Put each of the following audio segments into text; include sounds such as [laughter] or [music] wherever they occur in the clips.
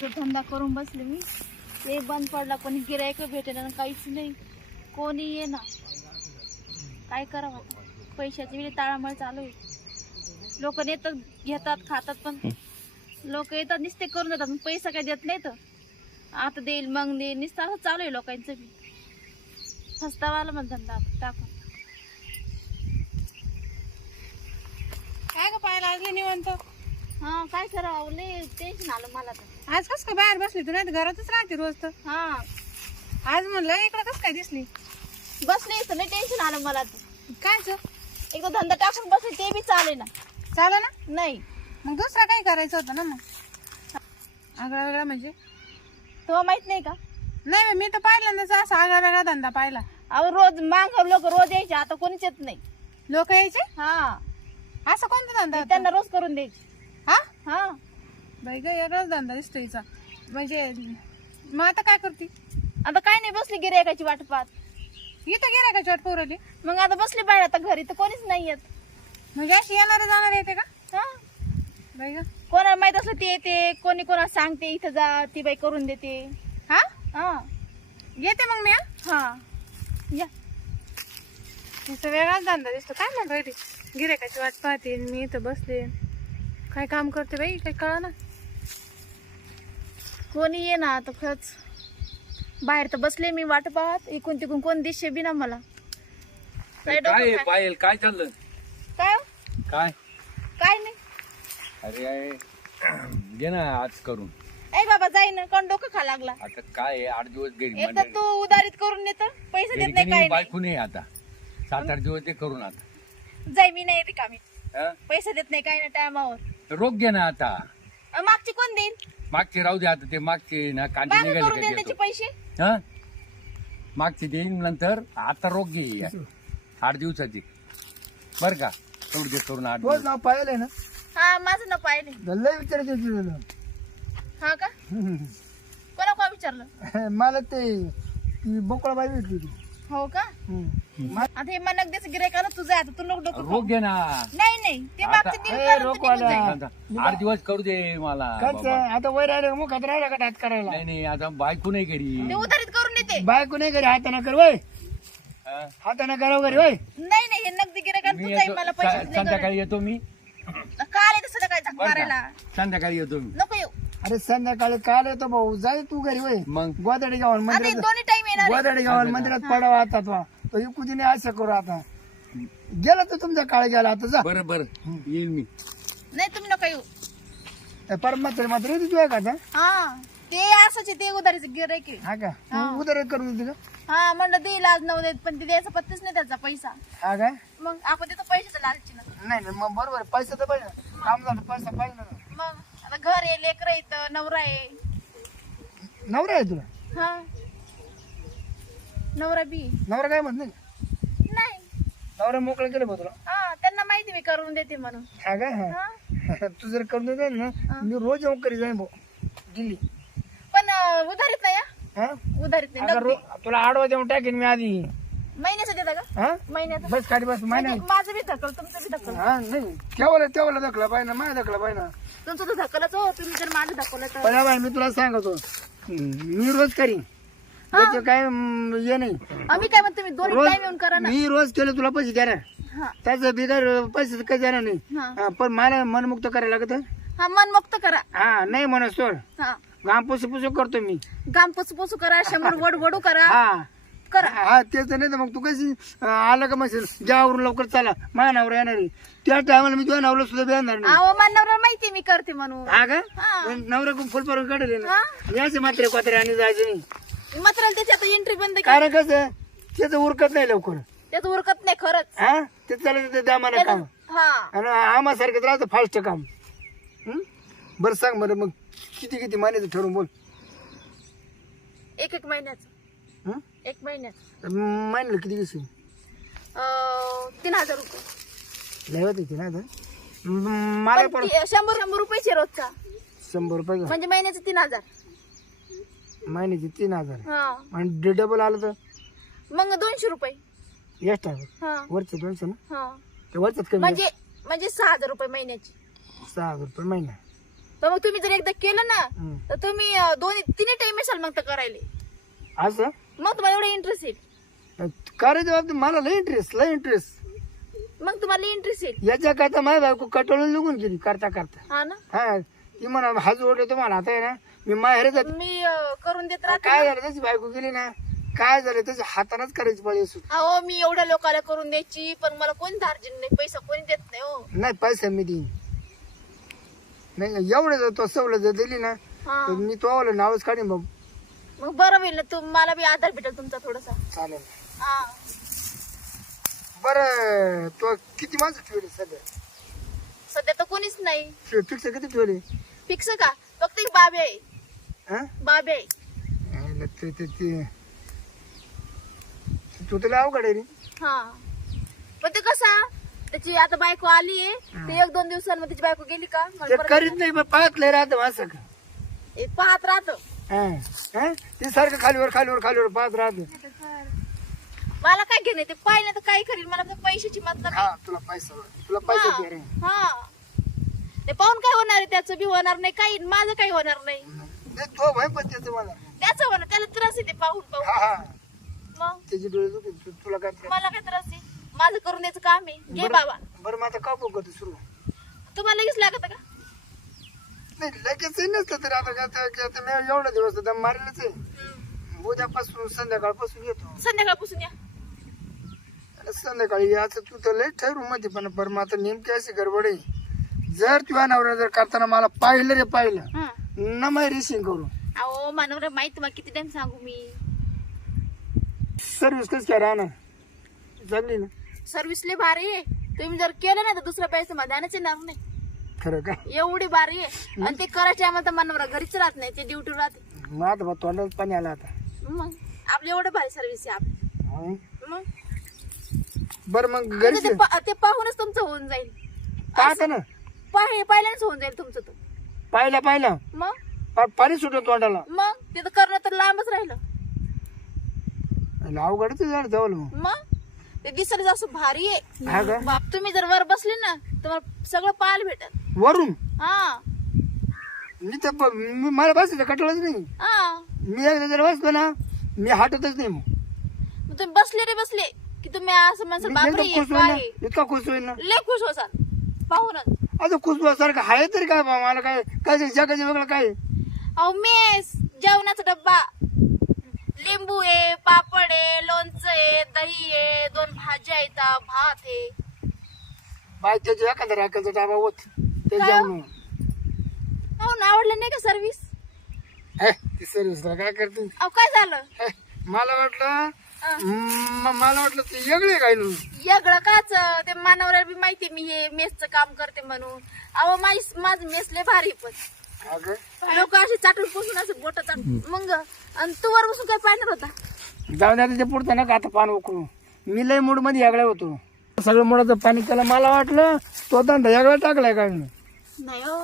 तो धंदा करून बसले मी. ते बंद पडला कोणी गिरायक भेटेना आणि काहीच नाही. कोणी ये ना काय करावं? आता पैशाची वेळी ताळामळ चालू आहे. लोक नेतात घेतात खातात पण. लोक येतात नुसते करून जातात पण पैसा काय देत नाही तर आता देईल मग देईल नुसतं असं चालू आहे लोकांचं बी. फस्तावा आला मग धंदा टाकून. काय ग पाहायला आजले निवंत? हा काय करावं लय टेन्शन आलं मला तर. आज कस का बाहेर बसली तू? नाही तर घरातच राहते रोज तर. हा. आज म्हणलं इकडं कस काय दिसली? बसले इथं लय टेन्शन आलं मला तर काय एकदा धंदा टाकून बसले ते बी चाले ना. चालेल ना? नाही. मग दुसरा काय करायचं होतं ना मग? आगळा वेगळा म्हणजे? तो माहीत नाही का? नाही बाई, मी तर पहिल्यांदाच असा आगळा वेगळा धंदा पाहिला. अहो रोज मांग लोक रोज यायचे आता कोणीच येत नाही. लोक यायचे? हा. असा कोणता धंदा होता? त्यांना रोज करून द्यायचे. हा? हा. बाई ग वेगळाच धंदा दिसतो हिचा. म्हणजे मग आता काय करते? आता काय नाही बसली गिरायकाची वाट पाहत इथं गेला का चोट पोरली मग आता बसली बाहेर आता घरी तर कोणीच नाही येत. म्हणजे अशी येणारे जाणार येते का? हा? बाई ग. कोणाला माहीत असलं ते येते कोणी कोणाला सांगते इथं जा ती बाई करून देते. हा? हा. येते मग मी हा? हा. या. तिचा वेगळाच धंदा दिसतो. काय म्हणतो गिरायकाची वाट पाहते आणि मी इथं बसले. काय काम करते बाई काय कळा ना कोणी ये ना आता खरंच. बाहेर तर बसले मी वाट पाहत इकून तिकून कोण दिसते बी ना मला. काय डोकं काय खा- पायल? काय चाललं? काय हो? काय? काय नाही. अरे आहे, घे ना आज करून. ए बाबा जाई ना कोण डोकं खा लागला. आता काय आहे, आठ दिवस घरी एकदा तू उधारीत करून देत पैसे देत नाही काय बायको नाही. आता. सात आठ दिवस ते करून आता. जाई मी नाही रिकामी. हं? पैसे देत नाही काय नाही टायमावर. तर रोग घे ना आता. अं, मागची कोण देईल मागचे राहू दे आता ते मागचे ना कांदे माग निघाले करून त्याचे. पैसे. हं? मागचे देईन नंतर आता रोग घे आठ दिवसाची. बर का? तेवढं दे करून आठ तोच दिवस. नाव पाहिलंय ना? हा माझं न पाहिले लय विचारायचं हा का? कोणा कोणा विचारलं? [laughs] मला ते ती बोकळाबाई भेटली होती. हो का? हम्म. आता हे मनक देच गिरायकाला तुझं आहे, आता तू नको डोकं रोग घे ना. नाही नाही ते मागचं ए, निघून. जाईल. आठ दिवस करू दे मला काच बाबा. आता वय राहिलं मुखात राहिला का हात करायला? नाही नाही आता बायको नाही घरी. ते उधारीत करून देते. बायको नाही करी हाताने कर वय. हं? हाताने करा वगैरे वय. नाही नाही हे नगदी गिरायकाला मी तुझं आहे, येतो. मला सा- पैसे संध्याकाळी येतो मी. काल येतं सगळं काय झक बरं मारायला. का? संध्याकाळी येतो मी. नको येऊ. अरे संध्याकाळी काल येतो भाऊ. जाय तू घरी वय. मग? गोदाडे गावाला आता हे मंदिरात दोन्ही टाइम येणार आहे. गोदाडे गावाला मंदिरात पडावा आता तो. तो इकुदीने असं करू आता. गेला तर तुमचा काळ गेला आता जा. बरं बरं. येईल मी. नाही तुम्ही नका येऊ. परमात्र मात्र येते तुझ्या का आता हा ते असंच आहे, ते उधारीचं गिरायक आहे. हा का? तू उदर करून देते का? हा म्हणलं देईल आज नऊ देत पण ते द्यायचा पत्ताच नाही त्याचा पैसा. हा काय मग आपण देतो पैशाचा लालची ना नाही नाही मग बरोबर आहे. पैसा तर पाहिजे. काम झालं पैसा पाहिजे ना. मग आता घर आहे लेकर येतं नवरा आहे. नवरा आहे तुला? हा. नवरा बी. नवरा काय म्हणत नाही? नाही. नवरा मोकळं केलं बघ तुला? हा त्यांना माहिती मी करून देते म्हणून. हा काय हा. हा. [laughs] तू जर करून देते ना मी रोज येऊन करी जाईन भाऊ. दिल्ली. पण अं, उधारीत नाही हा? हा? उधारीत नाही अगं नगदी. रो- तुला आडवा देऊन टाकेन मी आधी. महिन्याचं देता का? हा? महिन्याचं. बस खाली बस म्हणजे माझं बी धकल तुमचं बी धकल हा नाही. केवळ तेवढा दाखला पाहिजे माझ्या दाखला पाहिजे तुमचं तर धकलच हो. तुम्ही जर माझं धकवलं तर. पण बाई मी तुला सांगतो. मी रोज करीन. त्याचं काय हे नाही. आम्ही काय म्हणतो तुम्ही दोन्ही रोज टाइम येऊन करा ना. मी रोज केलं तुला पैसे देणार हा. त्याचं बिगर पैसे काही देणार नाही. हा. हा, पण मला मनमुक्त करायला लागत. हा मन मुक्त करा. हा नाही म्हणत सोड. हा. घाम पुसू पुसू करतो मी. गाम पोचू पोचू करा शंभर वड वडू करा. हा. करा. हा तेच नाही तर मग तू कशी अं, आलं का म्हणशील ज्यावरून लवकर चला. माझ्या नवरा येणार आहे. त्या टायमाला मी तुझ्या नवरा सुद्धा येणार नाही. अहो मान्यवर माहिती मी करते म्हणून. हा का? हा. नवरा खूप काढले ना हा. याचे मात्र कोत्रे आणि जायचे नाही. मात्र त्याची आता एंट्री बंद केली. कारण कसं? त्याचं उरकत नाही लवकर. त्यात उरकत नाही खरंच. हा? ते चालत ते दामानं काम. हा. आणि आम्हासारखं राहतं फास्ट काम. हं? बरं सांग बरं मग किती किती महिन्याचं ठरवून बोल. एक एक महिन्याचं. हं? एक महिन्याचं. महिन्याला किती किती अं, तीन हजार रुपये. लय होते ना आता? म- मला पण पण ती- शंभर शंभर रुपयाचे रोजचा. शंभर रुपये घ्या. म्हणजे महिन्याचे तीन हजार. महिन्याचे तीन हजार. हा. आणि डबल आलं तर? मग दोनशे रुपये. एक्स्ट्रा हा. वरचं दोनशे ना? हा. ते वरचं कमी म्हणजे म्हणजे सहा हजार रुपये महिन्याची. सहा हजार रुपये महिना तर मग तुम्ही जर एकदा केलं ना हम्म. तर तुम्ही अं, दोन्ही तिन्ही टाइम येसाल मग तर करायले. असं? मग तुम्हाला एवढं इंटरेस्ट येईल. करायच्या बाबतीत मला लय इंटरेस्ट लय इंटरेस्ट मग तुम्हाला इंटरेस्ट येईल. याच्या करता माझी बायको कटोळून निघून गेली करता करता हा ना? हा ती म्हणा हा जोड तुम्हाला आता आहे ना मी माहेर जाते मी अं, करून देत राहते काय झालं? त्याची बायको गेली ना. काय झालं? त्याच्या हातानच करायची पाळी असू अहो मी एवढ्या लोकांना करून द्यायची पण मला कोणी धार्जिन नाही पैसा कोणी देत नाही हो. नाही पैसा मी देईन. नाही एवढं जर तो सवलत जर दिली ना हा. तर मी तो नावच काढीन बाबू मग बरं होईल ना तुम मला बी आधार भेटेल तुमचा थोडासा. चालेल. हा. बरं तो किती माणसं ठेवले सध्या? सध्या तर कोणीच नाही. फिक्स किती ठेवले? फिक्स का? फक्त एक बाबे आहे. हा? बाबे. ते ते. ते तू तुला अवघड आहे रे. हा. पण ते कसा त्याची आता बायको आली आहे. ते एक दोन दिवसांमध्ये त्याची बायको गेली का? मला ते परत करीत नाही पण पाहत लय राहतं का हे पाहत राहतो. हा हा? ते सारखं खालीवर खालीवर खालीवर पाहत राहतं. मला काय घेणे ते पाहिलं तर काय करील मला तर पैशाची मतलब हा तुला पैसा तुला पैसा दे रे. हा. ते पाहून काय होणार आहे? त्याचं बी होणार नाही. काही माझं काही होणार नाही. तो भाई पण त्याचं मला. त्याचं त्याला त्रास आहे ते पाहून पाहून. हा मग? त्याचे डोळे दुखले तु- तुला काय त्रास? मला काय त्रास आहे? माझं करून द्यायचं काम आहे. घे बाबा. बरं मग आता का बघतो सुरू? तुम्हाला लगेच लागत का? नाही लगेच नसतं तर आता काय ते- काय ते मी एवढा दिवस तर दम मारलेच आहे. हम्म. उद्यापासून संध्याकाळपासून येतो. संध्याकाळपासून या. आणि संध्याकाळी याचं तू तर लय ठरू मध्ये पण बरं मग आता नेमकी अशी गडबड आहे. जर तुझ्या नवऱ्या जर करताना मला पाहिलं रे पाहिलं. न रिसिंग करू अहो मानवर माहीत तुम्हाला किती टाइम सांगू मी सर्विस कशी काय राहणार ना सर्व्हिस लय भारी आहे तुम्ही जर केलं नाही तर दुसऱ्या पैसे मधानच येणार नाही खरं का एवढी भारी आहे आणि ते करायच्या टायमात तर मानवर घरीच राहत नाही ते ड्युटी राहते मग आता बा तोंडात पाणी आलं आता मग आपली एवढं भारी सर्व्हिस आहे आपली हं? मग बरं मग घरी ते पा- ते पाहूनच तुमचं होऊन जाईल पाहता ना पाहि पहिल्याच होऊन जाईल तुमचं तर पाहिला पाहिला. मग? पा- पाणी सुटलं तोंडाला. मग? ते तर करणं तर लांबच राहिलं. अवघडच झाड जवळ मग. मग? ते दिसायला असं भारी हा आहे? बाप तुम्ही जर वर बसले ना तुम्हाला सगळं पाहायला भेटल. वरून? हा. मी तर मी- मला बसायचं कटळच नाही. हा. मी एकदा जर बसलो ना मी हटतच नाही मग. मग तुम्ही बसले रे बसले. की तुम्ही असं म्हणसाल मी बापरे एकदम खुश होईन काय ना. इतका खुश होईल ना. लय खुश होसाल. पाहूनच. आता खुश सारखं आहे तरी काय बा? मला काय काय ते जगाचं वेगळं काय? अहो मेस जेवणाचा डब्बा. लिंबू आहे पापड आहे लोणचं आहे दही आहे दोन भाज्या आहेत भात आहे. बाय त्याच्या एखाद्या राखायचा डाबा होत ते काय? अहो ना आवडलं नाही का सर्व्हिस हे, ती सर्विस काय करते? अहो काय झालं? हे, मला वाटलं हा. म- मला वाटलं ते वेगळे काय वेगळं काच ते मानवऱ्याला बी माहिती मी हे मेसचं काम करते म्हणून. अहो माझी माझं मेस लय भारी पण. अगं, लोक असे चाटून पुसून असं बोट चाटून. मग आणि तू वर बसून काय पाहणार होता? जाऊ द्या ते पुढचं ना का आता पाणी उकळू. मी लय मूडमध्ये यागळा होतो. सगळं मुळाचं पाणी त्याला मला वाटलं तो धंदा यागळा टाकलाय काय नाही नाही हो.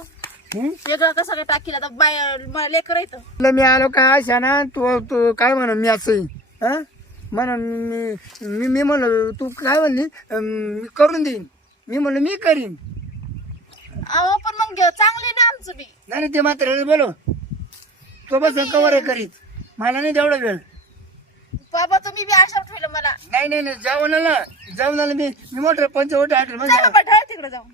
हं? वेगळं कसं काय टाकील आता? बाय मला लेकर येतं मी आलो काय अशा ना तू तू काय म्हण मी असं हा? म्हण मी मी मी म्हणलो तू काय म्हणली? अं, मी करून देईन. मी म्हणलं मी करीन. अहो पण मग चांगले ना आमचं बी. नाही नाही, ते मात्र बोलो तो बस कवर करीत. मला नाही तेवढा वेळ. बाबा तुम्ही बी आशा ठेवलं मला. नाही नाही नाही जेवणाला जेवणाला मी मी मोठं पंचवट हॉटेल चला मध्ये पठाळ तिकडे जाऊन.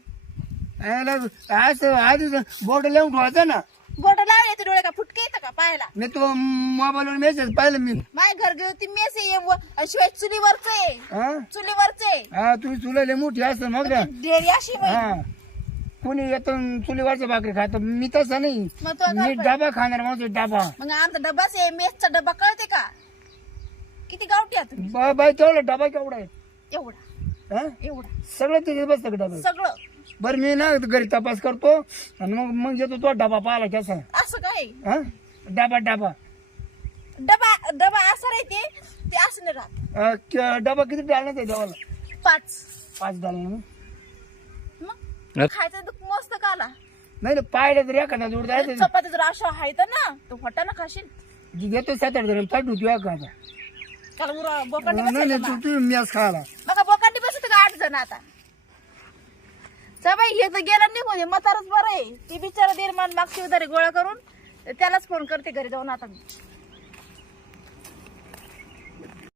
आज आधी बोर्ड लिहून ठेवायचा ना. बोट लावले ते डोळे का फुटके येतं का पाहायला? मी तो मोबाईलवर मेसेज पाहिलं मी. माय घरगुती मेस आहे व- शिवाय चुलीवरच आहे. हा? चुलीवरच आहे. हा तुम्ही चुला लय मोठी असं मग? डेअरी अशी बाई. हा. कोणी येतो चुलीवरच्या भाकरी खात. मी तसा नाही. मग तो मी डबा खाणार माणूस डबा. मग आमचा डब्बाच आहे मेसचा डब्बा कळते का? किती गावठी आहे तुम्ही? बा- बाई तेवढा डबा केवढा आहे? एवढा. हा? एवढा. सगळं तिथे बसतं का डबा? सगळं. बरं मी ना घरी तपास करतो आणि मग मग येतो तो डबा पाहिला कसा असं काय? हा? डबा डबा. डबा डबा असं राहते ते. असं नाही राहत. अं, क- डबा किती डालणार आहे डबाला पाच. पाच डालणार ना? मग? खायचं तर मस्त काला. नाही नाही पाहिलं तर एखादा जोड जायचं चपाती जर अशा आहे तर ना तो ना खाशील. घेतो सात आठ जण होती का आता काल उरा बोकांडी नाही नाही तू तू खायला. बघा बोकांडी बसत का आठ जण आता? सबाई हे तर गेला निघून हे म्हणजे म्हातारच बरं आहे. ती बिचारा निर्माण मागची उधारी गोळा करून त्यालाच फोन करते घरी जाऊन आता मी.